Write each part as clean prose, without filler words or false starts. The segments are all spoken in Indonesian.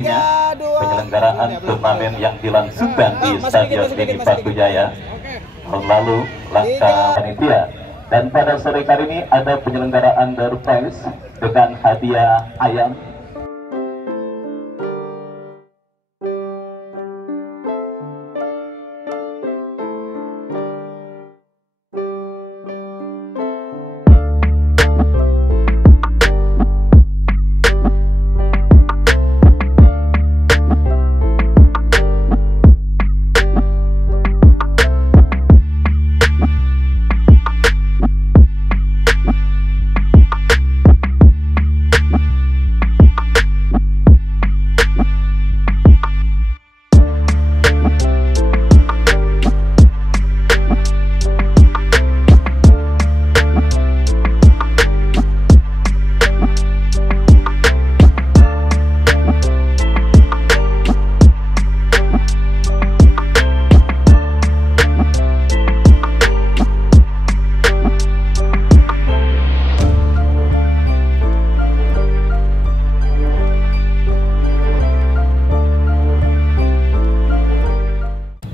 penyelenggaraan turnamen yang dilangsungkan di Stadion Mini Pakujaya. Tahun lalu langkah panitia, dan pada sore kali ini ada penyelenggaraan door prize dengan hadiah ayam.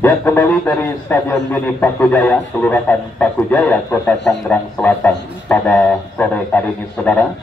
Dan kembali dari Stadion Mini Pakujaya, Kelurahan Pakujaya, Kota Tangerang Selatan pada sore hari ini, saudara,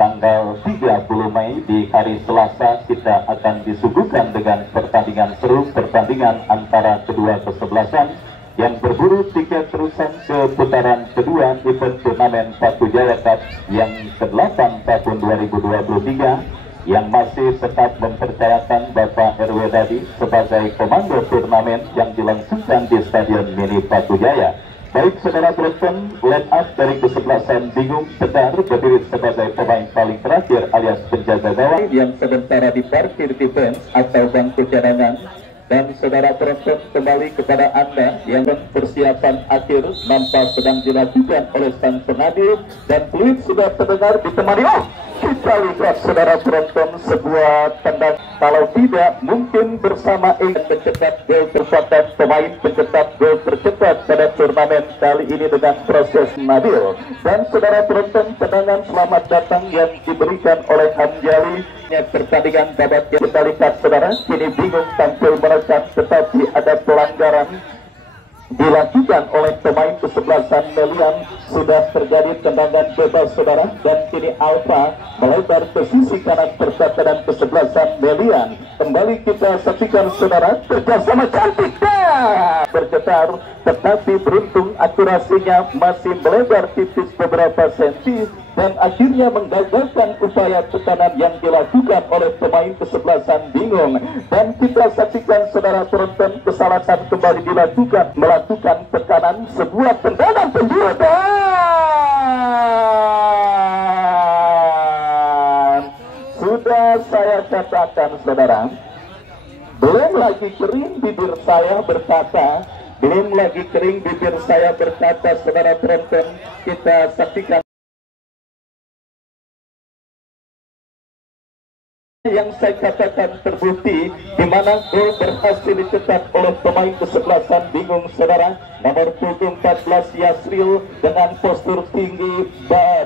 tanggal 30 Mei di hari Selasa kita akan disuguhkan dengan pertandingan seru, pertandingan antara kedua kesebelasan yang berburu tiket terusan ke putaran kedua event turnamen Pakujaya Cup yang ke-8 tahun 2023, yang masih tetap mempercayakan Bapak RW tadi sebagai komando turnamen yang dilangsungkan di Stadion Mini Pakujaya. Baik saudara penonton, line up dari kesebelasan Bingung Tegar berdiri sebagai pemain paling terakhir alias penjaga gawang yang sementara diparkir di bench atau bangku cadangan. Dan saudara penonton, kembali kepada Anda yang persiapan akhir nampak sedang dilakukan oleh sang pengadil dan peluit sudah terdengar ditemani. Kita lihat saudara penonton sebuah tendang, kalau tidak mungkin bersama pencetak gol tercepat, pemain pencetak gol tercepat pada turnamen kali ini dengan proses Nabil. Dan saudara penonton, tendangan selamat datang yang diberikan oleh Hamjali. Pertandingan babak yang kita lihat saudara, kini Bingung tampil menekan, tetapi ada pelanggaran dilakukan oleh pemain kesebelasan Melian. Sudah terjadi tendangan bebas saudara, dan kini Alfa melebar ke sisi kanan pertahanan kesebelasan Melian. Kembali kita saksikan saudara, kerjasama cantik bergetar, tetapi beruntung akurasinya masih melebar tipis beberapa senti dan akhirnya menggagalkan upaya tekanan yang dilakukan oleh pemain kesebelasan Bingung. Dan kita saksikan saudara penonton, kesalahan kembali dilakukan, melakukan tekanan, sebuah tendangan penjuru. Sudah saya katakan saudara, belum lagi kering bibir saya berkata, saudara penonton, kita saksikan yang saya katakan terbukti, di mana gol berhasil dicetak oleh pemain kesebelasan Bingung saudara, nomor punggung 14 Yasril dengan postur tinggi,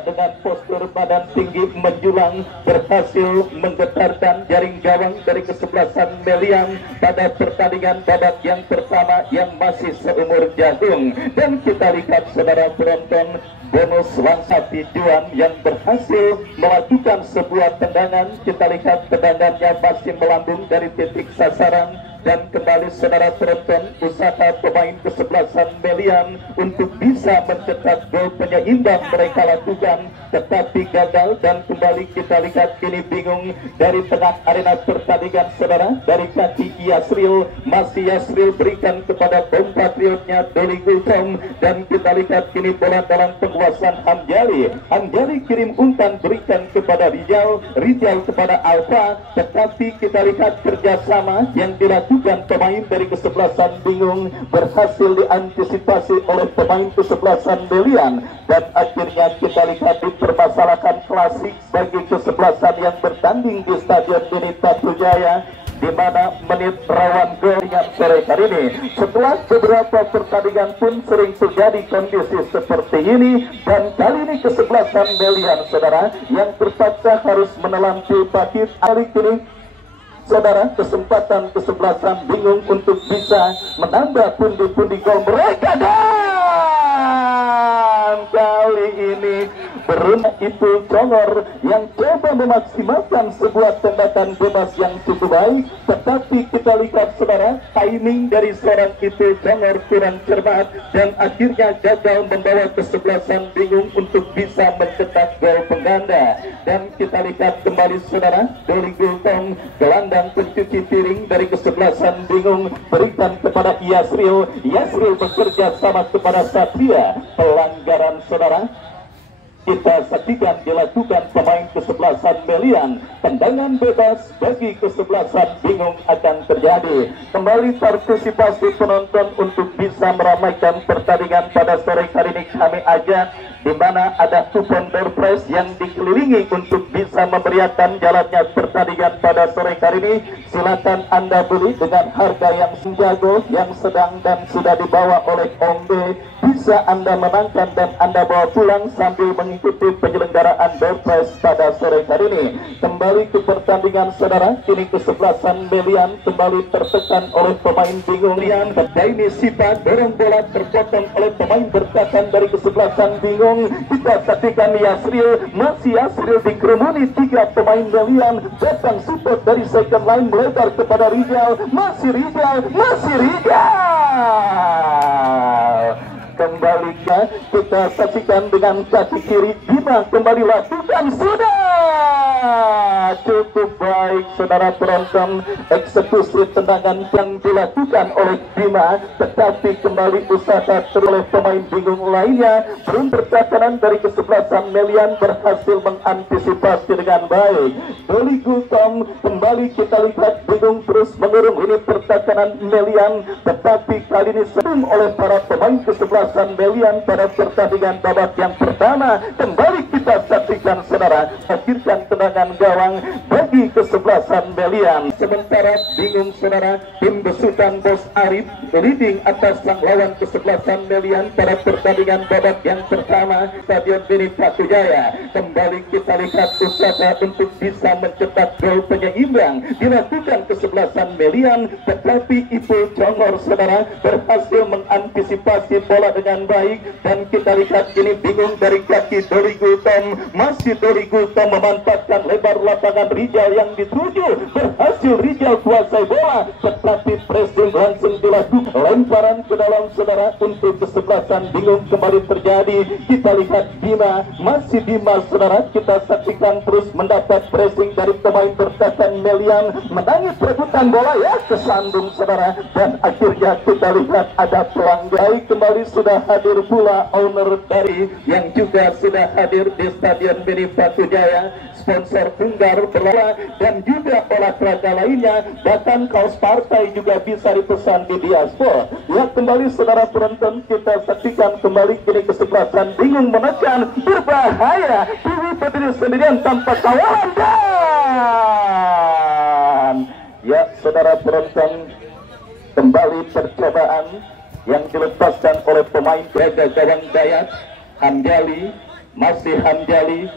dengan postur badan tinggi menjulang, berhasil menggetarkan jaring gawang dari kesebelasan Melian pada pertandingan babak yang pertama yang masih seumur jagung. Dan kita lihat saudara penonton, bonus Wangsati Juan yang berhasil melakukan sebuah tendangan. Kita lihat tendangannya masih melambung dari titik sasaran. Dan kembali saudara penonton, usaha pemain kesebelasan Melian untuk bisa mencetak gol penyeimbang mereka lakukan, tetapi gagal. Dan kembali kita lihat kini Bingung dari tengah arena pertandingan saudara, dari kaki Yasril, masih Yasril berikan kepada compatriotnya Doli Gultom. Dan kita lihat kini bola dalam penguasaan Hamjali. Hamjali kirim umpan berikan kepada Rijal kepada Alfa, tetapi kita lihat kerjasama yang dilakukan pemain dari kesebelasan Bingung berhasil diantisipasi oleh pemain kesebelasan Melian. Dan akhirnya kita lihat di permasalahan klasik bagi kesebelasan yang bertanding di Stadion Mini Pakujaya, di mana menit rawan gol yang sore hari ini. Setelah beberapa pertandingan pun sering terjadi kondisi seperti ini, dan kali ini kesebelasan Melian saudara yang terpaksa harus menelan pil pahit. Kali ini saudara, kesempatan kesebelasan bingung untuk bisa menambah pundi-pundi gol mereka, dan kali ini beruntung itu Congor yang coba memaksimalkan sebuah tembakan bebas yang cukup baik, tetapi kita lihat saudara, timing dari seorang itu Congor kurang cermat dan akhirnya gagal membawa kesebelasan bingung untuk bisa mencetak gol pengganda. Dan kita lihat kembali saudara, Doli Gultom gelandang pencuci piring dari kesebelasan bingung berikan kepada Yasril bekerja sama kepada Satria. Pelanggaran saudara kita saksikan dilakukan pemain kesebelasan Melian. Tendangan bebas bagi kesebelasan bingung akan terjadi. Kembali partisipasi penonton untuk bisa meramaikan pertandingan pada sore hari ini kami ajak, di mana ada kupon door prize yang dikelilingi untuk bisa memeriahkan jalannya pertandingan pada sore hari ini. Silakan Anda beli dengan harga yang jago, yang sedang dan sudah dibawa oleh Om B. Bisa Anda menangkan dan Anda bawa pulang sambil mengikuti penyelenggaraan door prize pada sore hari ini. Kembali ke pertandingan saudara, kini kesebelasan Melian kembali tertekan oleh pemain bingung. Daini Sipa dorong bola terpotong oleh pemain bertahan dari kesebelasan bingung. Kita saksikan Yasril, masih Yasril dikerumuni 3 pemain Melian. Datang support dari second line melebar kepada Rijal, masih Rijal. Kembali kita saksikan dengan kaki kiri Bima kembali lakukan, sudah cukup baik saudara penonton, eksekusi tendangan yang dilakukan oleh Bima, tetapi kembali usaha oleh pemain bingung lainnya. Pertekanan dari kesebelasan Melian berhasil mengantisipasi dengan baik. Doli Gultom kembali kita lihat bingung terus mengurung ini pertekanan Melian, tetapi kali ini sebelum oleh para pemain kesebelasan Melian pada pertandingan babak yang pertama. Kembali kita saksikan saudara, akhirkan tendangan gawang bagi kesebelasan Melian. Sementara bingung saudara, tim besutan Bos Arif leading atas sang lawan kesebelasan Melian pada pertandingan babak yang pertama Stadion Bini Patujaya. Kembali kita lihat usaha untuk bisa mencetak gol penyeimbang dilakukan kesebelasan Melian, tetapi Ipul Congor saudara berhasil mengantisipasi bola dengan baik. Dan kita lihat ini bingung dari kaki Doli Gultom, masih Doli Gultom memanfaatkan lebar lapangan Rijal yang dituju, berhasil Rijal kuasai bola, tetapi pressing langsung dilakukan, lemparan ke dalam saudara untuk kesebelasan bingung kembali terjadi. Kita lihat Bima, masih Bima saudara, kita saksikan terus mendapat pressing dari pemain bertahan Melian, menangis perebutan bola ya kesandung saudara, dan akhirnya kita lihat ada pelanggaran. Kembali sudah hadir pula owner dari yang juga sudah hadir di Stadion Bini Patujaya, sponsor tunggal bola dan juga olahraga lainnya, bahkan kaos partai juga bisa dipesan di diaspora. Ya kembali saudara penonton, kita saksikan kembali kini kesebelasan bingung menekan, berbahaya, Piwi berdiri sendirian tanpa kawalan, dan ya saudara penonton, kembali percobaan yang dilepaskan oleh pemain jaga gawang Dayat. Hamdali, masih Hamdali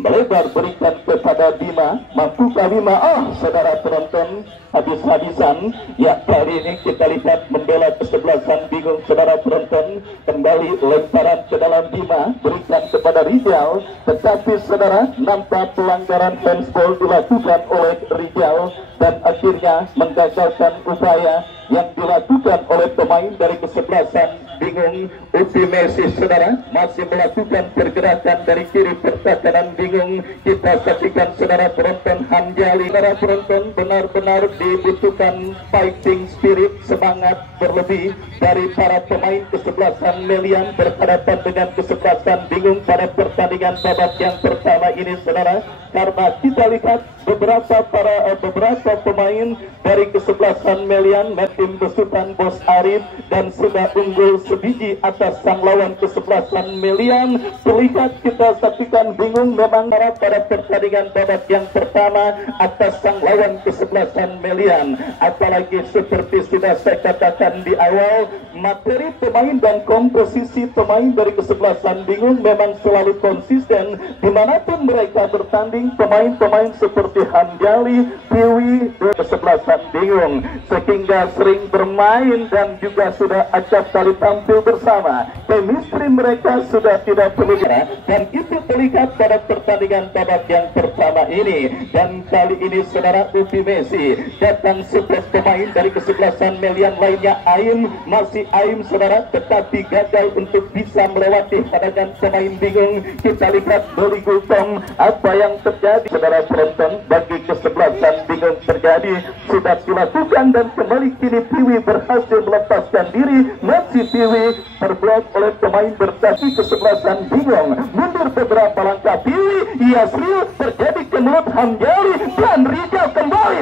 melebar berikan kepada Bima, mampukah Bima? Saudara penonton, habis-habisan. Ya kali ini kita lihat membela kesebelasan bingung saudara penonton, kembali lemparan ke dalam Bima berikan kepada Rijal, tetapi saudara nampak pelanggaran handsball dilakukan oleh Rijal dan akhirnya menggagalkan upaya yang dilakukan oleh pemain dari kesebelasan bingung. Upi Messi saudara masih melakukan pergerakan dari kiri pertahanan bingung. Kita saksikan saudara penonton Hamdali. Saudara penonton, benar-benar dibutuhkan fighting spirit, semangat berlebih dari para pemain kesebelasan Melian berhadapan dengan kesebelasan bingung pada pertandingan babak yang pertama ini saudara, karena kita lihat beberapa pemain dari kesebelasan Melian, tim besutan Bos Arif, dan sudah unggul sebiji atas sang lawan kesebelasan Melian. Terlihat kita saksikan bingung memang pada pertandingan babak yang pertama atas sang lawan kesebelasan Melian. Apalagi seperti sudah saya katakan di awal, materi pemain dan komposisi pemain dari kesebelasan bingung memang selalu konsisten dimanapun mereka bertanding. menghalangi pemain-pemain seperti Hamjali, Piwi, kesebelasan bingung, sehingga sering bermain dan juga sudah acap kali tampil bersama. Chemistry mereka sudah tidak perlu, dan itu terlihat pada pertandingan babak yang pertama ini. Dan kali ini saudara, Upi Messi datang 11 pemain dari kesebelasan Melian lainnya. Aim masih Aim saudara, tetapi gagal untuk bisa melewati hadangan pemain bingung. Kita lihat Doli Gultong, apa yang terjadi saudara penonton bagi kesebelasan bingung terjadi sudah dilakukan, dan kembali kini Piwi berhasil melepaskan diri. Masih Piwi terblok oleh pemain bertaki kesebelasan bingung. Mundur beberapa langkah Piwi, Yasril terjadi ke mulut Hamjali dan Rijal kembali.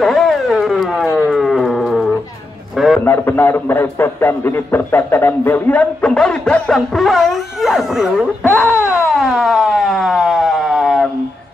Benar-benar merepotkan ini pertahanan Melian. Kembali datang peluang Yasril dan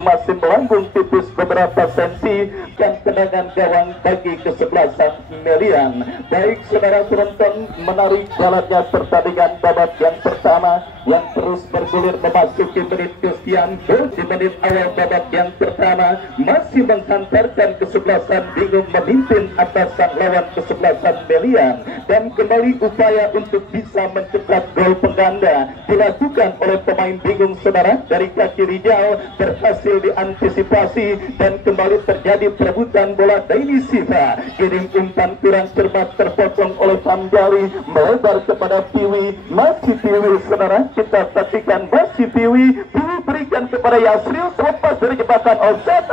masih melambung tipis beberapa senti dan tendangan gawang bagi kesebelasan Melian. Baik saudara penonton, menarik jalannya pertandingan babak yang pertama yang terus bergulir memasuki menit kesekian. Di menit awal babak yang pertama masih menghantarkan kesebelasan bingung memimpin atas sang lawan kesebelasan Melian, dan kembali upaya untuk bisa mencetak gol pengganda dilakukan oleh pemain bingung saudara dari kaki Rijal, berhasil diantisipasi dan kembali terjadi perebutan bola. Daini Siva kirim umpan kurang cermat, terpotong oleh Hamjali, melebar kepada Piwi. Masih Piwi saudara, kita saksikan masih Piwi berikan kepada Yasril, terlepas dari jebakan offset.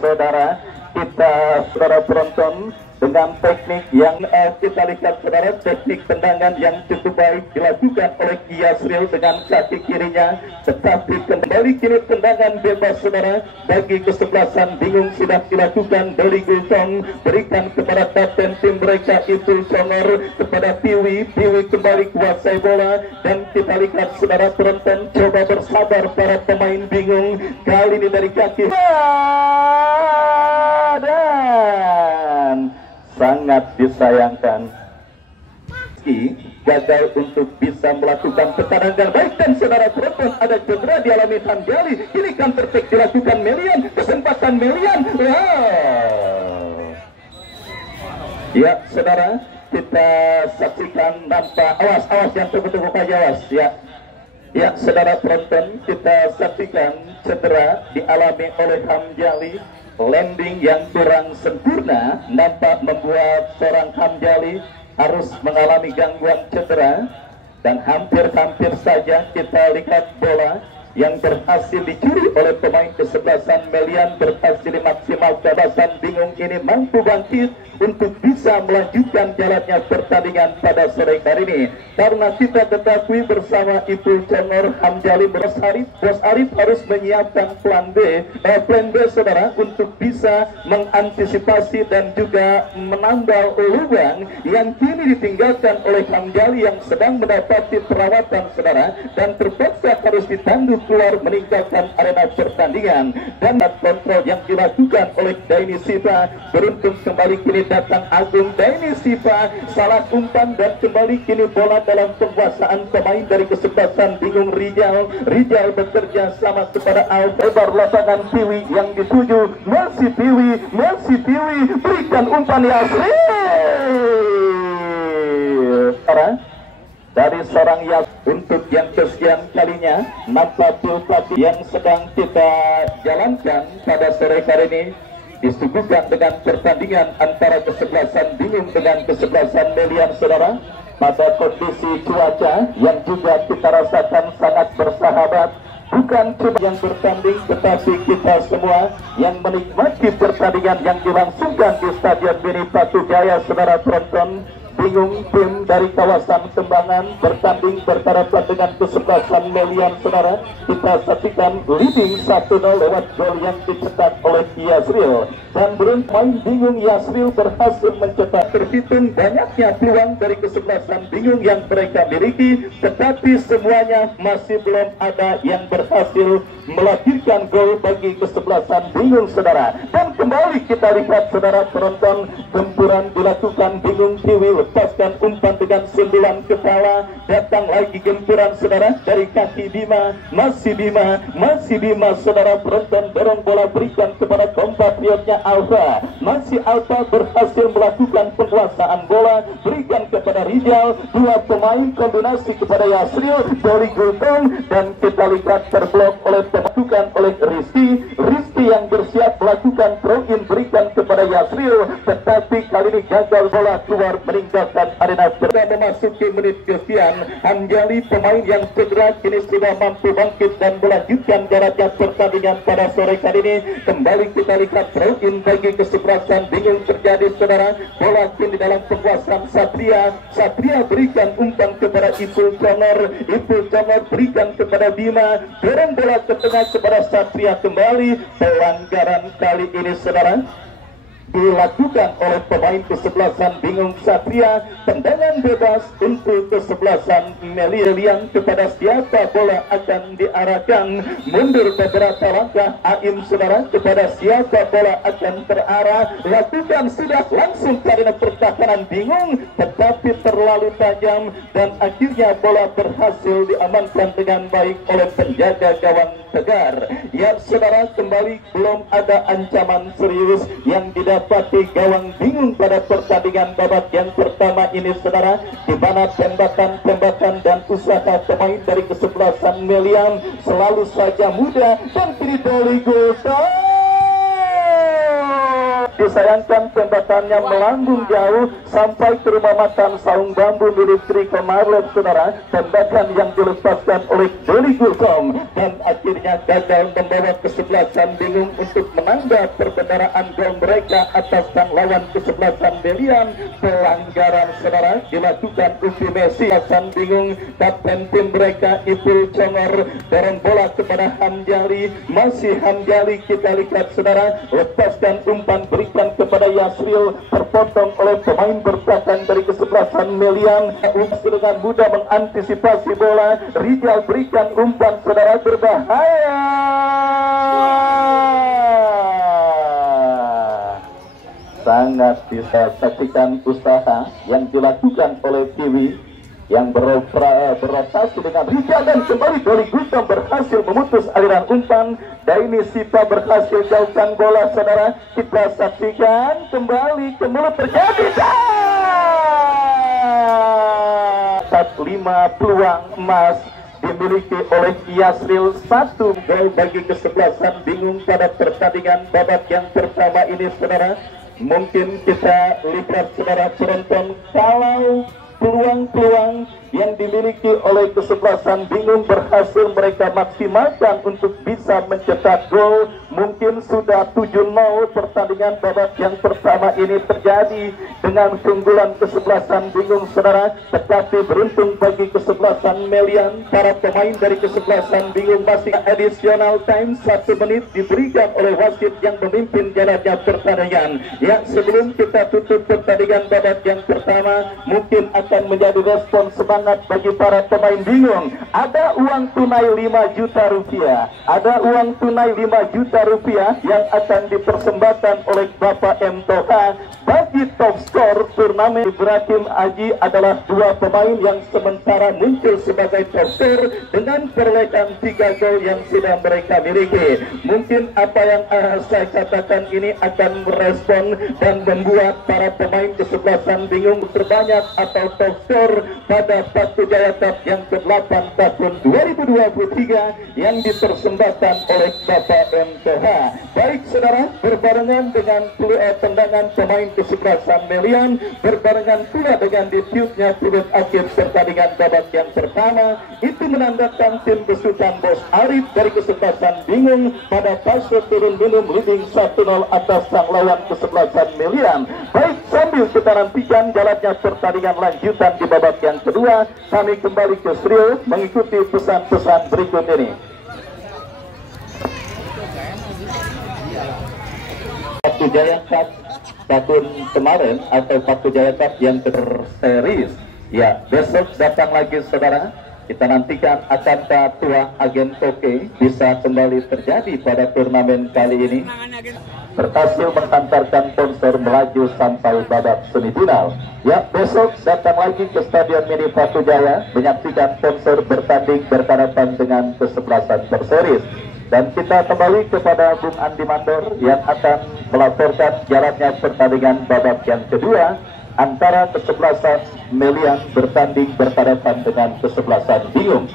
Saudara, kita saudara penonton, dengan teknik yang kita lihat saudara, teknik tendangan yang cukup baik dilakukan oleh Yasril dengan kaki kirinya, tetapi kembali kini tendangan bebas saudara bagi kesebelasan bingung sudah dilakukan. Doli Gultong berikan kepada kapten tim mereka Ipul Congor kepada Piwi. Piwi kembali kuasai bola, dan kita lihat saudara penonton, coba bersabar para pemain bingung. Kali ini dari kaki dan sangat disayangkan gagal untuk bisa melakukan pertandingan baik. Dan saudara penonton, ada cedera dialami Hamjali. Ini counter attack dilakukan Melian, kesempatan Melian. Ya saudara, kita saksikan nampak, awas yang tunggu saja, awas ya saudara penonton, kita saksikan cedera dialami oleh Hamjali. Landing yang kurang sempurna nampak membuat seorang Hamjali harus mengalami gangguan cedera, dan hampir saja kita lihat bola yang berhasil dicuri oleh pemain kesebelasan Melian berhasil dimaksimalkan. Kesebelasan bingung ini mampu bangkit untuk bisa melanjutkan jalannya pertandingan pada sore hari ini, karena kita ketahui bersama Ipul Congor, Hamjali, Bos Arif harus menyiapkan plan B saudara, untuk bisa mengantisipasi dan juga menambal lubang yang kini ditinggalkan oleh Hamjali yang sedang mendapati perawatan saudara, dan terpaksa harus ditanduk keluar meninggalkan arena pertandingan. Dan kontrol yang dilakukan oleh Daini Siva, beruntung kembali kini datang Agung. Daini Siva salah umpan, dan kembali kini bola dalam penguasaan pemain dari kesebelasan bingung Rijal. Rijal bekerja sama kepada lebar lapangan Piwi yang dituju. Masih Piwi berikan umpan Yasril dari seorang Yas untuk yang kesekian kalinya. Nampak pelatih yang sedang kita jalankan pada sore hari ini disuguhkan dengan pertandingan antara kesebelasan bingung dengan kesebelasan Melian saudara, pada kondisi cuaca yang juga kita rasakan sangat bersahabat. Bukan cuma yang bertanding, tetapi kita semua yang menikmati pertandingan yang dilangsungkan di Stadion Mini Patujaya. Saudara penonton, bingung tim dari kawasan Kembangan bertanding berhadapan dengan kesebelasan Melian saudara. Kita saksikan leading 1-0 lewat gol yang dicetak oleh Yasril, dan bermain bingung Yasril berhasil mencetak. Terhitung banyaknya peluang dari kesebelasan bingung yang mereka miliki, tetapi semuanya masih belum ada yang berhasil melahirkan gol bagi kesebelasan bingung saudara. Dan kembali kita lihat saudara penonton, gempuran dilakukan bingung Piwi lepaskan umpan dengan sundulan kepala. Datang lagi gempuran saudara dari kaki Bima, masih Bima saudara, penonton dorong bola berikan kepada kompatriotnya Alfa. Masih Alfa berhasil melakukan penguasaan bola, berikan kepada Rizal, dua pemain kombinasi kepada Yasril, Doli Gultong, dan kita lihat terblok oleh pemasukan oleh Rizky yang bersiap melakukan throw-in berikan kepada Yasril, tetapi kali ini gagal, bola keluar meninggalkan arena. Sudah memasuki menit kesekian, Hamjali pemain yang cedera kini sudah mampu bangkit dan melanjutkan jalannya pertandingan pada sore kali ini. Kembali kita lihat throw-in bagi kesebelasan bingung terjadi saudara, bola kini dalam penguasaan Satria berikan umpan kepada Ipul Conor berikan kepada Bima, dorong bola ke tengah kepada Satria. Kembali pelanggaran kali ini saudara dilakukan oleh pemain kesebelasan bingung Satria. Tendangan bebas untuk kesebelasan Melian. Kepada siapa bola akan diarahkan? Mundur beberapa langkah Aim saudara, kepada siapa bola akan terarah? Lakukan sudah langsung karena pertahanan bingung, tetapi terlalu tajam dan akhirnya bola berhasil diamankan dengan baik oleh penjaga gawang Tegar. Ya saudara, kembali belum ada ancaman serius yang didapati gawang bingung pada pertandingan babak yang pertama ini saudara, di mana tembakan dan usaha pemain dari kesebelasan Melian selalu saja mudah dan kini Doli Gultong. Disayangkan tembakannya melambung jauh sampai ke rumah makan saung bambu milik Triko Marlet saudara. Tembakan yang dilepaskan oleh Doli Gultong dan akhirnya gagal membawa kesebelasan bingung untuk menambah perbendaraan gol mereka atas sang lawan kesebelasan Melian. Pelanggaran saudara dilakukan Ufi Messi. Kesebelasan bingung, kapten tim mereka Ipul Conor, dorong bola kepada Hamjali, masih Hamjali kita lihat saudara, lepaskan umpan berikan kepada Yasril, terpotong oleh pemain bertahan dari kesebelasan Melian. Dengan mudah mengantisipasi bola, Rizal berikan umpan saudara berbahaya. Sangat bisa saksikan usaha yang dilakukan oleh Kiwi yang berotasi dengan Rizal, dan kembali Doli Gultong berhasil memutus aliran umpan. Daini Sipa berhasil jauhkan bola saudara. Kita saksikan kembali terjadi 5 peluang emas dimiliki oleh Yasril. 1 gol bagi kesebelasan bingung pada pertandingan babak yang pertama ini saudara. Mungkin kita lihat saudara penonton, kalau peluang-peluang yang dimiliki oleh kesebelasan bingung berhasil mereka maksimalkan untuk bisa mencetak gol. Mungkin sudah 7-0 pertandingan babak yang pertama ini terjadi dengan keunggulan kesebelasan bingung saudara, tetapi beruntung bagi kesebelasan Melian. Para pemain dari kesebelasan bingung masih additional time 1 menit diberikan oleh wasit yang memimpin jalannya pertandingan. Ya, sebelum kita tutup pertandingan babak yang pertama, mungkin akan menjadi respon semangat bagi para pemain bingung. Ada uang tunai 5 juta rupiah. Ada uang tunai 5 juta rupiah yang akan dipersembahkan oleh Bapak M. Toha bagi top skor turnamen. Ibrahim Aji adalah 2 pemain yang sementara muncul sebagai top skor dengan perolehan 3 gol yang sudah mereka miliki. Mungkin apa yang saya katakan ini akan merespon dan membuat para pemain kesebelasan bingung terbanyak atau top skor pada Paku Jaya Cup yang ke-8 tahun 2023 yang dipersembahkan oleh Bapak M. Toha. Baik saudara, berbarengan dengan tendangan pemain kesebelasan Melian, berbarengan pula dengan debutnya turut akhir pertandingan babak yang pertama, itu menandakan tim besutan Bos Arif dari kesebelasan bingung pada fase turun minum leading 1-0 atas sang lawan kesebelasan Melian. Baik, sambil kita nantikan jalannya pertandingan lanjutan di babak yang kedua, kami kembali ke studio mengikuti pesan-pesan berikut ini. Paku Jaya Cup tahun kemarin atau Paku Jaya Cup yang terseris, ya besok datang lagi saudara. Kita nantikan akankah tuah agen Toke bisa kembali terjadi pada turnamen kali ini. berhasil menghantarkan sponsor melaju sampai babak semifinal. Ya, besok datang lagi ke Stadion Mini Pakujaya menyaksikan sponsor bertanding berhadapan dengan kesebelasan terseris. Dan kita kembali kepada Bung Andi Mandor yang akan melaporkan jalannya pertandingan babak yang kedua antara kesebelasan Melian bertanding berhadapan dengan kesebelasan Bingung.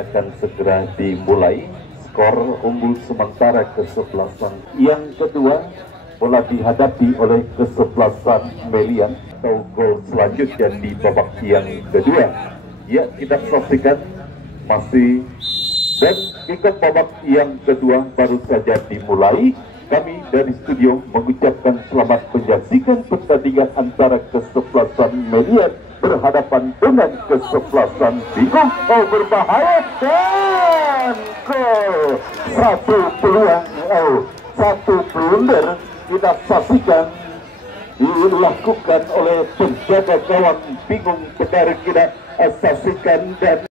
Akan segera dimulai. Skor unggul sementara kesebelasan yang kedua bola dihadapi oleh kesebelasan Melian atau gol selanjutnya di babak yang kedua. Ya, kita saksikan masih dan jika babak yang kedua baru saja dimulai. Kami dari studio mengucapkan selamat menyaksikan pertandingan antara kesebelasan Melian berhadapan dengan kesebelasan Bingung. Oh, berbahaya dan gol. Satu peluang, satu blunder kita saksikan dilakukan oleh penjaga gawang Bingung. Benar kita saksikan dan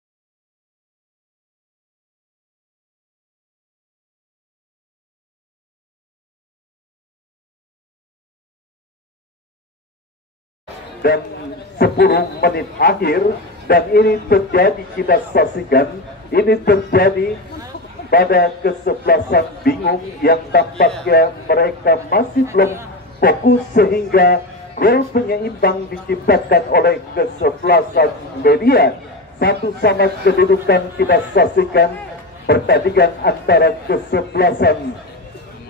10 menit akhir, dan ini terjadi, kita saksikan ini terjadi pada kesebelasan Bingung yang tampaknya mereka masih belum fokus sehingga gol penyeimbang diciptakan oleh kesebelasan Melian. Satu sama kedudukan kita saksikan pertandingan antara kesebelasan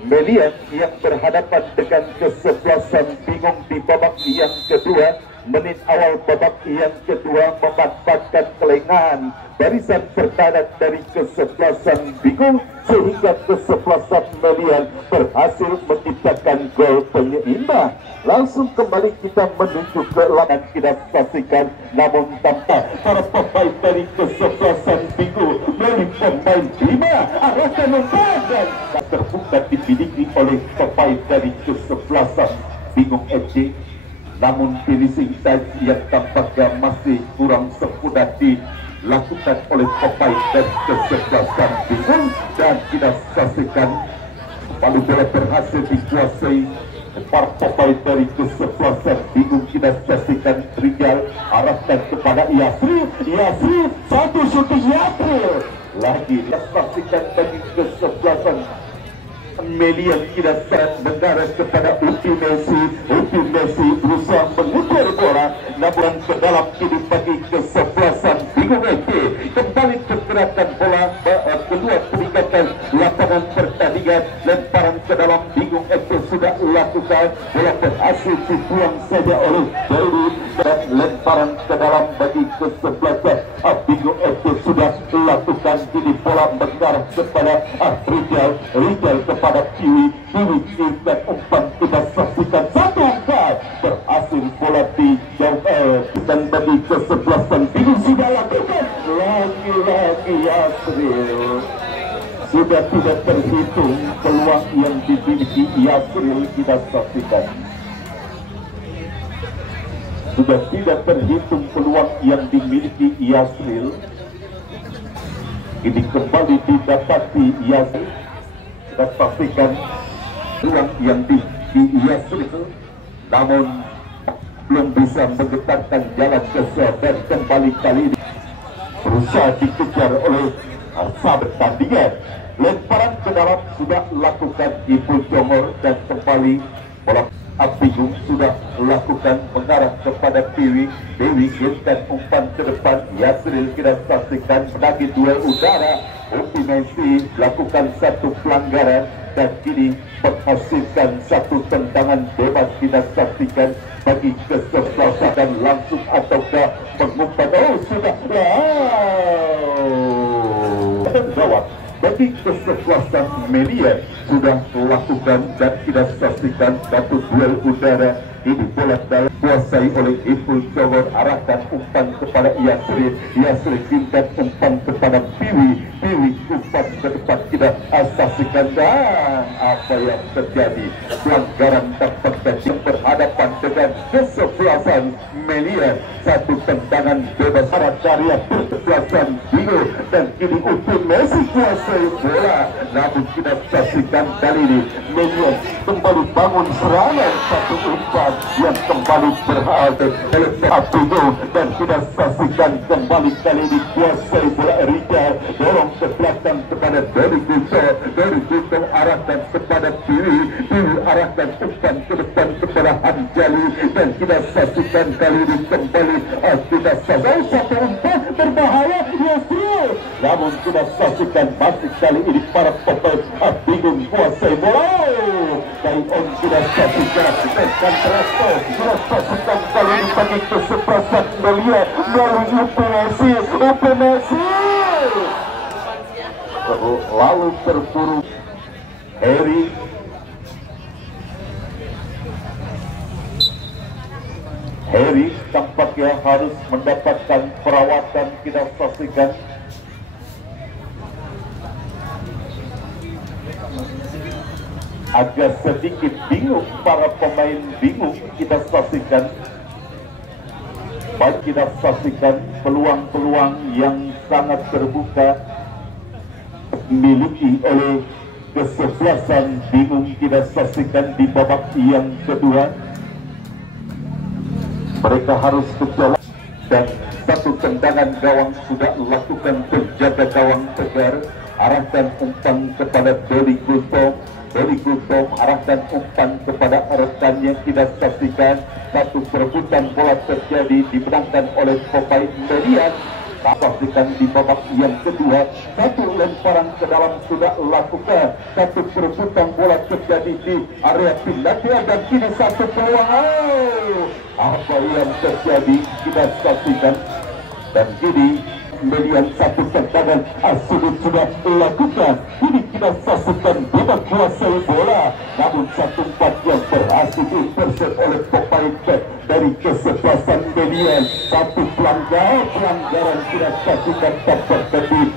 Melian yang berhadapan dengan kesebelasan Bingung di babak yang kedua. Menit awal babak yang kedua memanfaatkan kelengahan barisan pertahanan dari kesebelasan Bingung sehingga kesebelasan Melian berhasil menciptakan gol penyeimbang. Langsung kembali kita menuju ke lapangan, kita saksikan namun tanpa para pemain dari kesebelasan Bingung melalui pemain Bima arahkan dan terbuka dimiliki oleh pemain dari kesebelasan Bingung FC. Namun finishing touch yang tampaknya masih kurang sempurna dilakukan oleh pemain dari kesebelasan Bingung, dan kita saksikan lalu bola berhasil dikuasai para pemain dari kesebelasan Bingung. Kita saksikan Rijal arahkan kepada Yasri, satu shooting Yasri lagi. Kita saksikan bagi kesebelasan Melian tidak sangat mengarah kepada Uti Messi berusaha mengukur bola namun ke dalam kini bagi kesebelasan Bingung FC. Kembali pergerakan bola kedua peningkatan lapangan pertandingan, lemparan ke dalam Bingung FC sudah lakukan, bola berhasil dibuang saja oleh Dewi dan lemparan ke dalam bagi kesebelasan Bingung FC sudah lakukan, kini bola mengarah kepada Rijal kepada Kiwi dan umpan kita saksikan satu angka berhasil bola dijauh dan bagi kesebelasan Bingung sudah lakukan lagi Yasril. Sudah tidak terhitung peluang yang dimiliki Yasril, kita saksikan sudah tidak terhitung peluang yang dimiliki Yasril. Ini kembali didapati Yasril. Kita pastikan ruang yang di Yasril namun belum bisa menggetarkan jalan ke dan kembali kali ini berusaha dikejar oleh sahabat pertandingan. Lemparan ke dalam sudah lakukan Ibu Jongor dan kembali bola Bingung sudah lakukan mengarah kepada Dewi dan umpan ke depan Yasril. Kita saksikan menagi duel udara. Messi lakukan satu pelanggaran dan kini menghasilkan satu tendangan bebas. Kita saksikan bagi kesebelasan dan langsung ataukah mengumpan. Sudah jawab bagi kesebelasan Melian sudah melakukan dan kita saksikan satu duel udara. Ini bola dalam dikuasai oleh Ipul Jogor, arahkan umpan kepada Yasri, Yasri tingkat umpan kepada Piwi, Piwi umpan ke depan tidak asasikan, dan apa yang terjadi? Pelanggaran tapak kaki berhadapan dengan kesebelasan Melia, satu tendangan bebas para karya berkesebelasan Bingo, dan kini untuk Messi kuasai bola, namun tidak saksikan kali ini Melia kembali bangun serangan, satu umpan yang kembali berhasil oleh Bingo, dan tidak saksikan kembali kali ini kuasai bola Erika, dorong ke belakang kepada Dari Gusto, Dari Gusto arahkan kepada Piwi, Piwi arahkan umpan ke depan kepada Hanjali, dan tidak saksikan kali ini kembali tidak saksikan satu umpan berbahaya Yasri, namun tidak saksikan masih kali ini para pemain bingung kuasai bola. Kaion tidak saksikan dan Trasto tidak saksikan kali ini bagi kesempatan Melia melalui UPMC, lalu terburu Harry tampaknya harus mendapatkan perawatan, kita saksikan. Agak sedikit bingung para pemain, bingung kita saksikan. Baik, kita saksikan peluang-peluang yang sangat terbuka miliki oleh kesebelasan Bingung, kita saksikan di babak yang kedua. Mereka harus berjalan, dan satu tendangan gawang sudah lakukan penjaga gawang Tegar, arahkan umpan kepada Dodi Gusto, Dodi Gusto arahkan umpan kepada rekannya, tidak saksikan satu perebutan bola terjadi dimenangkan oleh pemain Median. Pastikan di babak yang kedua, satu lemparan ke dalam sudah lakukan, satu perebutan bola terjadi di area Finlandia, dan kini satu peluang. Apa yang terjadi kita saksikan, dan kini Median satu tendangan sudah lakukan, ini kita saksikan bebas kuasai bola, namun satu umpan yang berhasil diintercept oleh pemain back dari kesebelasan Median. Satu pelanggaran tidak saksikan dapat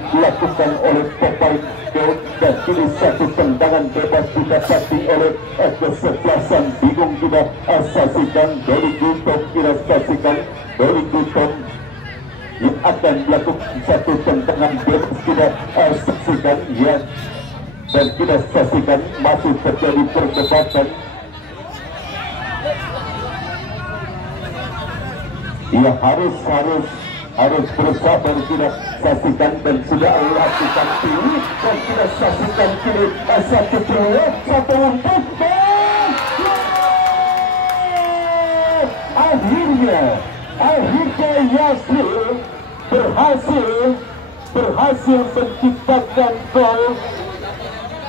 dilakukan oleh pemain back, dan kini satu tendangan bebas didapati oleh kesebelasan Bingung, kita saksikan dari Gusto, kita saksikan dari Gusto yang akan melakukan satu tendangan bebas, tidak saksikan ya, dan kita saksikan masih terjadi perdebatan. Ia harus bersabar, tidak saksikan, dan sudah lakukan ini, dan tidak saksikan kini satu peluang, satu umpan, dan akhirnya Yasri berhasil menciptakan gol,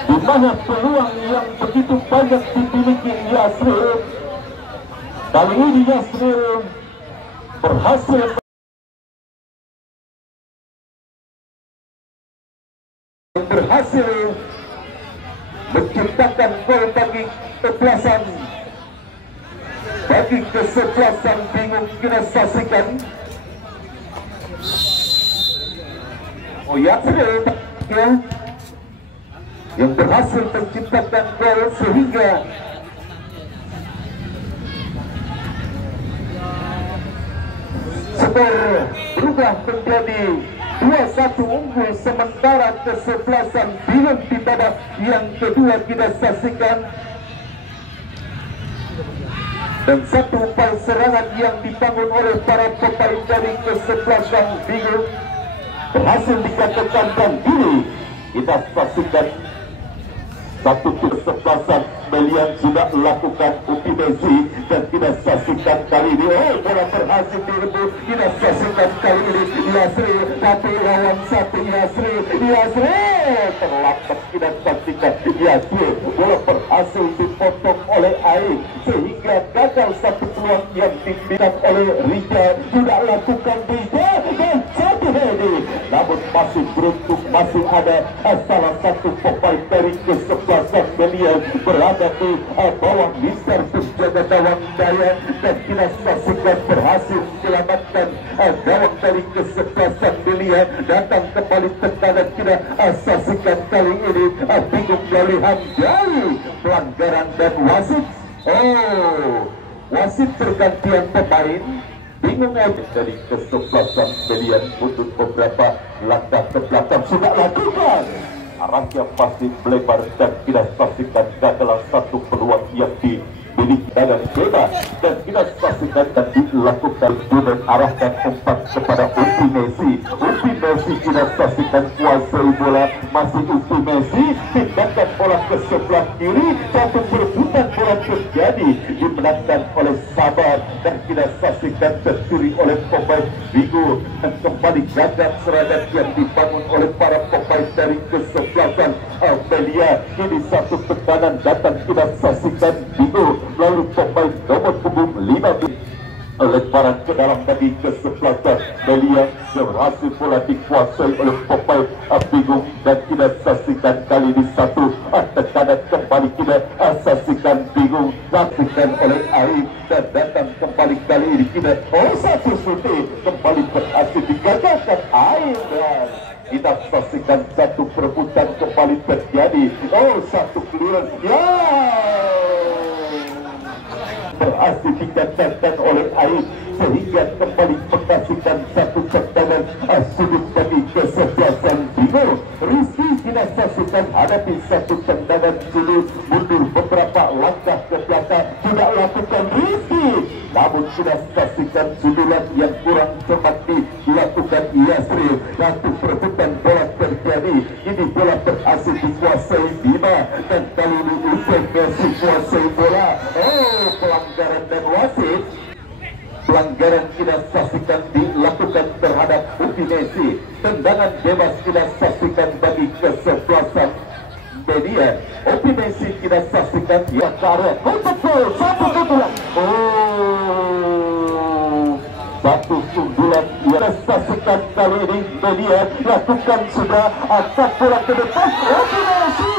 di mana peluang yang begitu banyak dimiliki Yasri. Kali ini Yasri berhasil menciptakan gol bagi kesebelasan Bingung, kita saksikan. Yasri ya, yang berhasil menciptakan gol, sehingga skor berubah menjadi 2-1 unggul sementara kesebelasan Bingung di babak yang kedua, kita saksikan. Dan satu umpan serangan yang dibangun oleh para pemain dari kesebelasan Bingung berhasil dikatakan, dan ini kita saksikan satu kesebelasan Melian sudah lakukan UPMC, dan kita saksikan kali ini bola berhasil direbut, kita saksikan kali ini Yasri 1-1, Yasri terlambat, kita saksikan Yasri bola berhasil dipotong oleh Aik, sehingga gagal satu peluang yang diberikan oleh Rija, sudah lakukan Rija, dan satu ini, namun masih beruntung masih ada salah satu pemain dari kesebelasan Belia berada di bawah misar penjaga gawang Daya, dan kita saksikan berhasil menyelamatkan gawang dari kesebelasan Belia. Datang kembali tekanan, kita saksikan kali ini bingung dari Hamdani, pelanggaran dan wasit. Wasit pergantian pemain, bingung aja dari kesebelasan Belia untuk beberapa langkah ke belakang sudah lakukan. Arahnya pasti melebar dan kita saksikan dalam satu peluang yang dimiliki dengan bebas, dan kita saksikan dan dilakukan dengan arahkan umpan kepada Upi Messi. Upi Messi kita saksikan kuasai bola, masih Upi Messi pindahkan bola ke sebelah kiri, satu perebutan bola terjadi dimenangkan oleh Sabar, dan kita saksikan tercuri oleh pemain Vigo, dan kembali gagal serangan yang dibangun oleh para pemain dari kesebelasan Belia. Ini satu tekanan datang, kita saksikan Vigo lalu pemain nomor punggung 5 lemparan ke dalam tadi kesebelasan Belia, berhasil bola dikuasai oleh pemain Bingung, dan kita saksikan kali ini satu tekanan kembali kita saksikan Bingung saksikan oleh Aib, dan datang kembali kali ini kita satu shooting kembali berhasil digagalkan Aib, dan kita saksikan satu perebutan kembali terjadi. Satu clearance berhasil digagalkan oleh Aib, sehingga kembali menghasilkan satu tekanan sudut bagi kesebelasan Bingo. Rizky kita saksikan hadapi satu tendangan sudut, mundur beberapa langkah ke belakang, tidak lakukan Rizky, namun sudah saksikan sundulan yang kurang cepat dilakukan Yasril. Satu perebutan bola terjadi, ini bola berhasil dikuasai Bima, dan kali ini Upi Messi kuasai bola. Pelanggaran dan wasit. Pelanggaran kita saksikan dilakukan terhadap Upi Messi. Tendangan bebas kita saksikan bagi kesebelasan Belia. Upi Messi kita saksikan ya karya betul satu sundulan. Satu sundulan kita saksikan kali ini Belia lakukan sudah akan bola ke depan. Upi Messi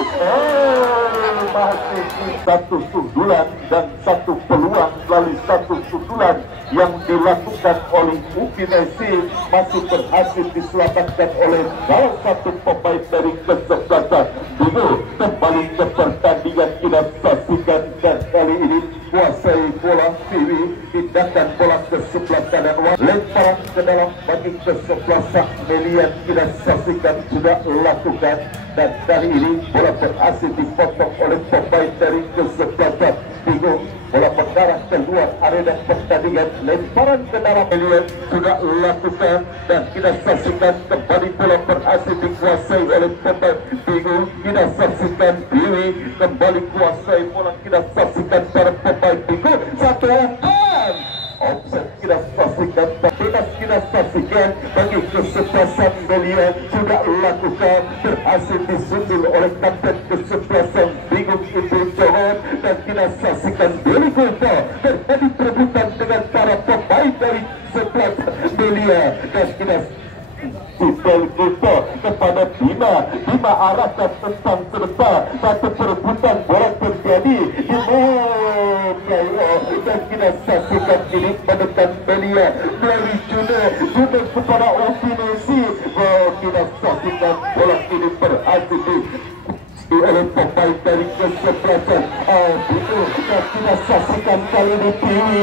masih satu sundulan dan satu peluang melalui satu sundulan yang dilakukan oleh Upi Messi masih berhasil diselamatkan oleh salah satu pemain dari kesebelasan Bingo. Kembali ke pertandingan kita saksikan, dan kali ini kuasai bola Vivi, pindahkan bola ke sebelah kanan, lemparan ke dalam bagi kesebelasan Belia kita saksikan sudah lakukan, dan kali ini bola berhasil dipotong oleh pemain dari kesebelasan Bingo. Bola mengarah keluar arena pertandingan, lemparan ke dalam Belia sudah lakukan, dan kita saksikan kembali bola berhasil dikuasai oleh pemain Bingo. Kita saksikan Dewi kembali kuasai bola, kita saksikan para pemain Bingo satu umpan offset kita saksikan, bebas kita saksikan bagi kesebelasan Belia sudah lakukan, berhasil disundul oleh kapten kesebelasan Bingung Ibu Johor, dan kita saksikan Deli Gulto terjadi perebutan dengan para pemain dari kesebelasan Belia, dan kita Deli Gulto kepada Bima arahkan tentang serta satu perebutan bola terjadi di dan kita saksikan ini menekan Belia melalui Juno kepada Upi Messi. Kita saksikan bola ini berhasil oleh pemain dari kesebelasan Bingo, dan kita saksikan kali ini Dewi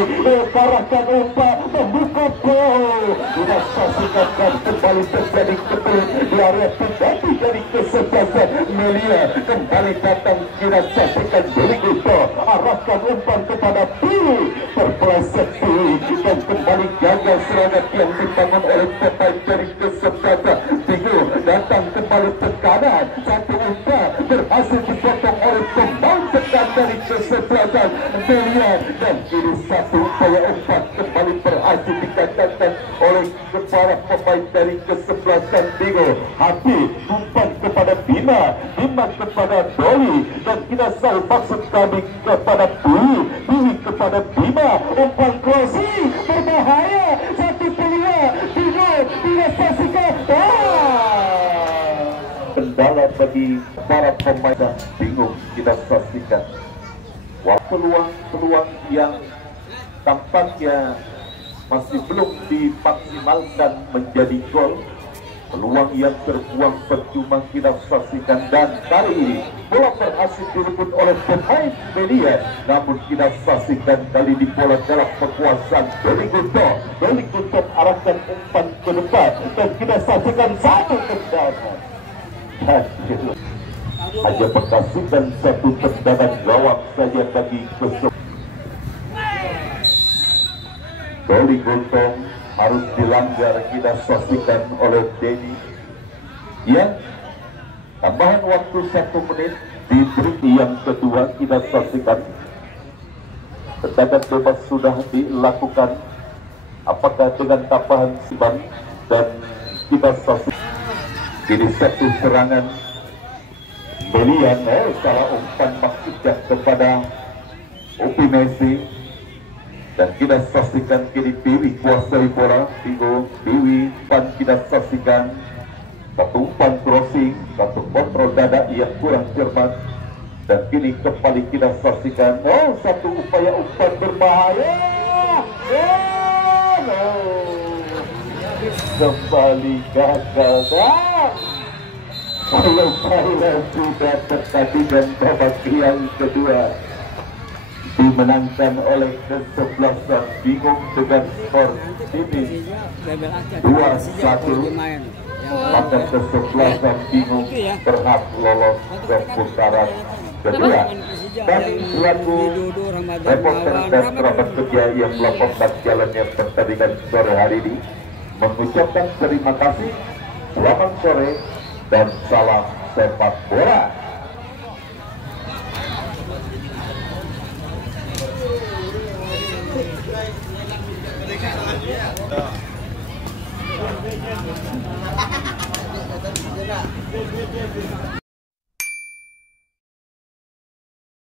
arahkan umpan membuka gol. Kita saksikan dan kembali terjadi kebetulan di area pribadi dari kesebelasan Belia. Kembali datang, kita saksikan Deli Gulto arahkan umpan kepada Dewi, terpeleset Dewi, dan kembali gagal serangan yang dibangun oleh pemain dari kesebelasan Bingo. Datang kembali tekanan, satu umpan berhasil dipotong oleh pemain tekan dari kesebelasan Belia, dan ini satu upaya umpan kembali berhasil dikatakan oleh para pemain dari kesebelasan Bingo. Hati umpan kepada Bima kepada Doli, dan kita selalu maksud kami kepada Dewi kepada Bima, umpan closing berbahaya, satu peluang Bingo tidak saksikan bagi para pemain. Bingung kita saksikan peluang-peluang yang tampaknya masih belum dimaksimalkan menjadi gol. Peluang yang terbuang percuma kita saksikan, dan kali ini bola berhasil direbut oleh pemain Melia. Namun kita saksikan kali di bola dalam kekuasaan Doli Guntur arahkan umpan ke depan dan kita saksikan satu tendangan. Hanya berkasihkan satu tendangan gawang saja bagi Kesem. Doli Guntur harus dilanggar, kita saksikan oleh Denny. Ya, tambahan waktu 1 menit diberi yang kedua, kita saksikan tendangan bebas sudah dilakukan. Apakah dengan tambahan Siban, dan kita saksikan jadi satu serangan Belian salah umpan maksudnya kepada Upi Messi. Dan kita saksikan kini Dewi kuasai bola. Dewi pan kita saksikan satu umpan crossing, satu kontrol dada yang kurang cermat. Dan kini kembali kita saksikan satu upaya umpan berbahaya. Kembali gagal. Kalau sudah pertandingan babak yang kedua dimenangkan oleh kesebelasan. Bingung dengan skor ini 2-1, maka kesebelasan Bingung berhak lolos ke putaran kedua. Kami selaku reporter dan kerabat kerja yang melaporkan jalannya pertandingan sore hari ini mengucapkan terima kasih, selamat sore, dan salam sepak bola.